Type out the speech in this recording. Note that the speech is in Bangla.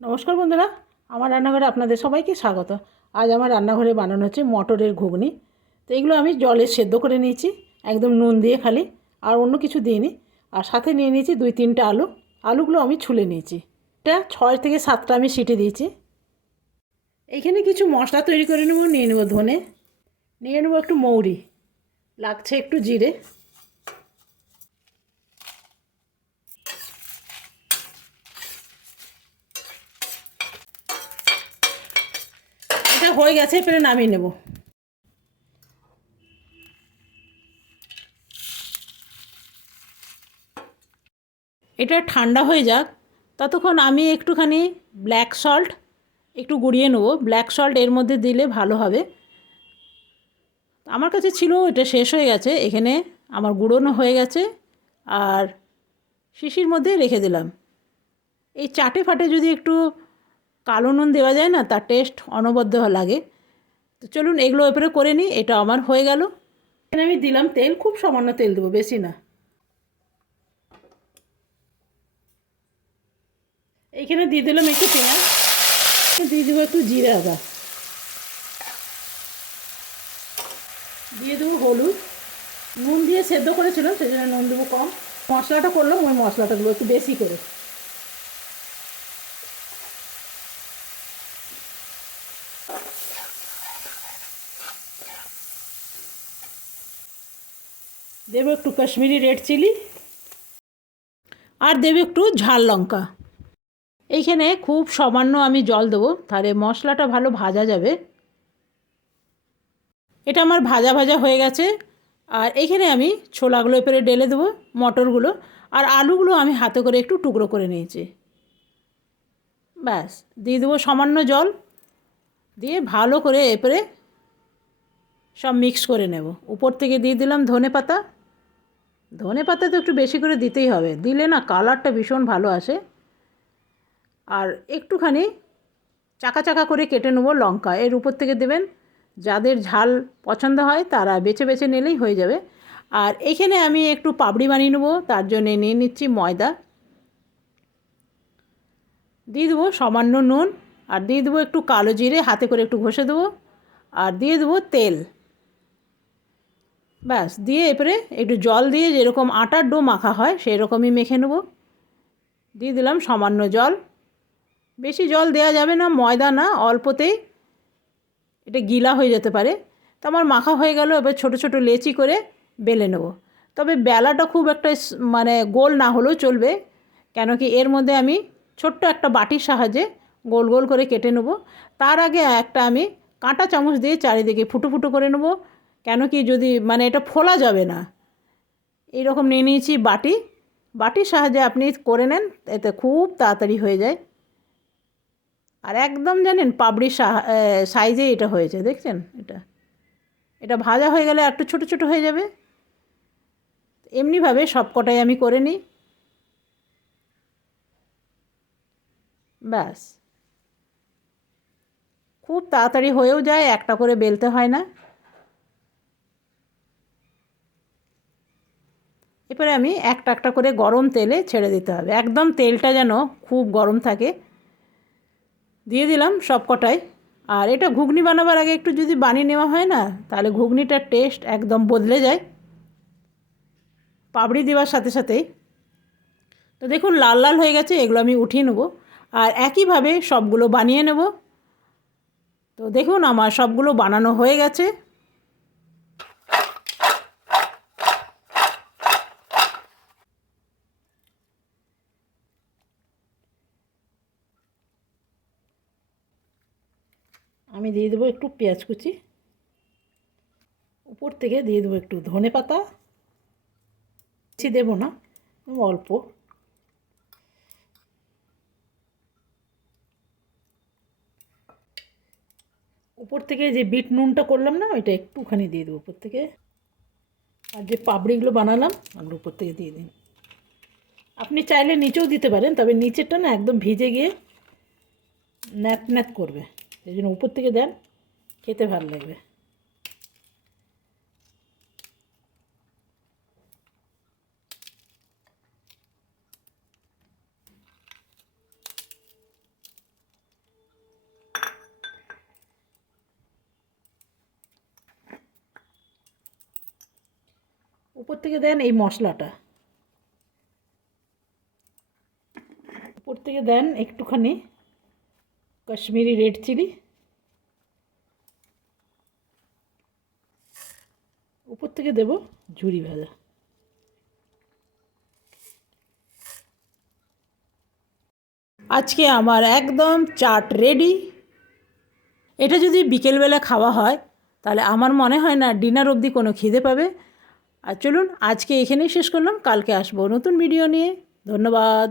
নমস্কার বন্ধুরা, আমার রান্নাঘরে আপনাদের সবাইকে স্বাগত। আজ আমার রান্নাঘরে বানানো হচ্ছে মটরের ঘুগনি। তো এগুলো আমি জলে সেদ্ধ করে নিয়েছি, একদম নুন দিয়ে খালি, আর অন্য কিছু দিইনি। আর সাথে নিয়ে নিয়েছি 2-3টা আলু। আলুগুলো আমি ছুলে নিয়েছি। এটা 6 থেকে 7টা আমি সিটি দিয়েছি। এইখানে কিছু মশলা তৈরি করে নেবো। নিয়ে নেবো ধনে, নিয়ে নেবো একটু মৌরি, লাগছে একটু জিরে। এটা হয়ে গেছে, এবারে নামিয়ে নেব। এটা ঠান্ডা হয়ে যাক, ততক্ষণ আমি একটুখানি ব্ল্যাক সল্ট একটু গুঁড়িয়ে নেবো। ব্ল্যাক সল্ট এর মধ্যে দিলে ভালো হবে। আমার কাছে ছিল, এটা শেষ হয়ে গেছে। এখানে আমার গুঁড়োনো হয়ে গেছে, আর শিশির মধ্যে রেখে দিলাম। এই চাটে ফাটে যদি একটু কালো নুন দেওয়া যায় না, তার টেস্ট অনবদ্য লাগে। তো চলুন এগুলো এবারে করে নিই। এটা আমার হয়ে গেল। এখানে আমি দিলাম তেল, খুব সামান্য তেল দেবো, বেশি না। এইখানে দিয়ে দিলাম একটু পেঁয়াজ, দিয়ে দেবো একটু জিরে আদা, দিয়ে দেবো হলুদ। নুন দিয়ে সেদ্ধ করেছিলাম, সেই জন্য নুন দেবো কম। মশলাটা করলাম, ওই মশলাটা দেবো একটু বেশি করে। দেবো একটু কাশ্মীরি রেড চিলি, আর দেবো একটু ঝাল লঙ্কা। এইখানে খুব সামান্য আমি জল দেবো, তাহলে মশলাটা ভালো ভাজা যাবে। এটা আমার ভাজা ভাজা হয়ে গেছে। আর এইখানে আমি ছোলাগুলো এপরে ঢেলে দেবো, মটরগুলো, আর আলুগুলো আমি হাতে করে একটু টুকরো করে নিয়েছি। ব্যাস, দিয়ে দেবো সামান্য জল, দিয়ে ভালো করে এপরে সব মিক্স করে নেব। উপর থেকে দিয়ে দিলাম ধনে পাতা। ধনে পাতা তো একটু বেশি করে দিতেই হবে, দিলে না কালারটা ভীষণ ভালো আসে। আর একটুখানি চাকা চাকা করে কেটে নেবো লঙ্কা, এর উপর থেকে দেবেন। যাদের ঝাল পছন্দ হয় তারা বেছে বেছে নিলেই হয়ে যাবে। আর এখানে আমি একটু পাপড়ি বানিয়ে নেবো, তার জন্যে নিয়ে নিচ্ছি ময়দা। দিয়ে দেবো সামান্য নুন, আর দিয়ে দেবো একটু কালো জিরে, হাতে করে একটু ঘষে দেবো, আর দিয়ে দেবো তেল। ব্যাস, দিয়ে এরপরে একটু জল দিয়ে যেরকম আটার ডো মাখা হয় সেই রকমই মেখে নেবো। দিয়ে দিলাম সামান্য জল, বেশি জল দেওয়া যাবে না, ময়দা না, অল্পতেই এটা গিলা হয়ে যেতে পারে। তো আমার মাখা হয়ে গেল। এবার ছোটো ছোটো লেচি করে বেলে নেব। তবে বেলাটা খুব একটা মানে গোল না হলেও চলবে, কেন কি এর মধ্যে আমি ছোট্ট একটা বাটির সাহায্যে গোল গোল করে কেটে নেব। তার আগে একটা আমি কাঁটা চামচ দিয়ে চারিদিকে ফুটো ফুটো করে নেব, কেন কি যদি মানে এটা ফোলা যাবে না। এইরকম নিয়ে নিয়েছি বাটি, বাটির সাহায্যে আপনি করে নেন, এতে খুব তাড়াতাড়ি হয়ে যায়। আর একদম জানেন পাপড়ির সাইজে এটা হয়েছে, দেখছেন? এটা এটা ভাজা হয়ে গেলে একটু ছোটো ছোটো হয়ে যাবে। এমনিভাবে সব কটাই আমি করে নিই। ব্যাস, খুব তাড়াতাড়ি হয়েও যায়, একটা করে বেলতে হয় না। এরপরে আমি একটা একটা করে গরম তেলে ছেড়ে দিতে হবে, একদম তেলটা যেন খুব গরম থাকে। দিয়ে দিলাম সব কটাই। আর এটা ঘুগনি বানাবার আগে একটু যদি বানিয়ে নেওয়া হয় না, তাহলে ঘুগনিটার টেস্ট একদম বদলে যায় পাপড়ি দেওয়ার সাথে সাথেই। তো দেখুন লাল লাল হয়ে গেছে, এগুলো আমি উঠিয়ে নেব। আর একইভাবে সবগুলো বানিয়ে নেব। তো দেখুন আমার সবগুলো বানানো হয়ে গেছে। আমি দিয়ে দেবো একটু পেঁয়াজ কুচি, উপর থেকে দিয়ে দেবো একটু ধনে পাতা, বেশি দেবো না, অল্প। উপর থেকে যে বিট নুনটা করলাম না, ওইটা একটুখানি দিয়ে দেবো উপর থেকে। আর যে পাপড়িগুলো বানালাম ওগুলো উপর থেকে দিয়ে দিন। আপনি চাইলে নিচেও দিতে পারেন, তবে নিচেরটা না একদম ভিজে গিয়ে ন্যাত ন্যাত করবে, সেই জন্য উপর থেকে দেন, খেতে ভালো লাগবে। উপর থেকে দেন এই মশলাটা, উপর থেকে দেন একটুখানি কাশ্মীরি রেড চিলি, উপর থেকে দেব ঝুরি ভাজা। আজকে আমার একদম চাট রেডি। এটা যদি বিকেলবেলা খাওয়া হয় তাহলে আমার মনে হয় না ডিনার অবধি কোনো খিদে পাবে। আর চলুন আজকে এখানেই শেষ করলাম, কালকে আসবো নতুন ভিডিও নিয়ে। ধন্যবাদ।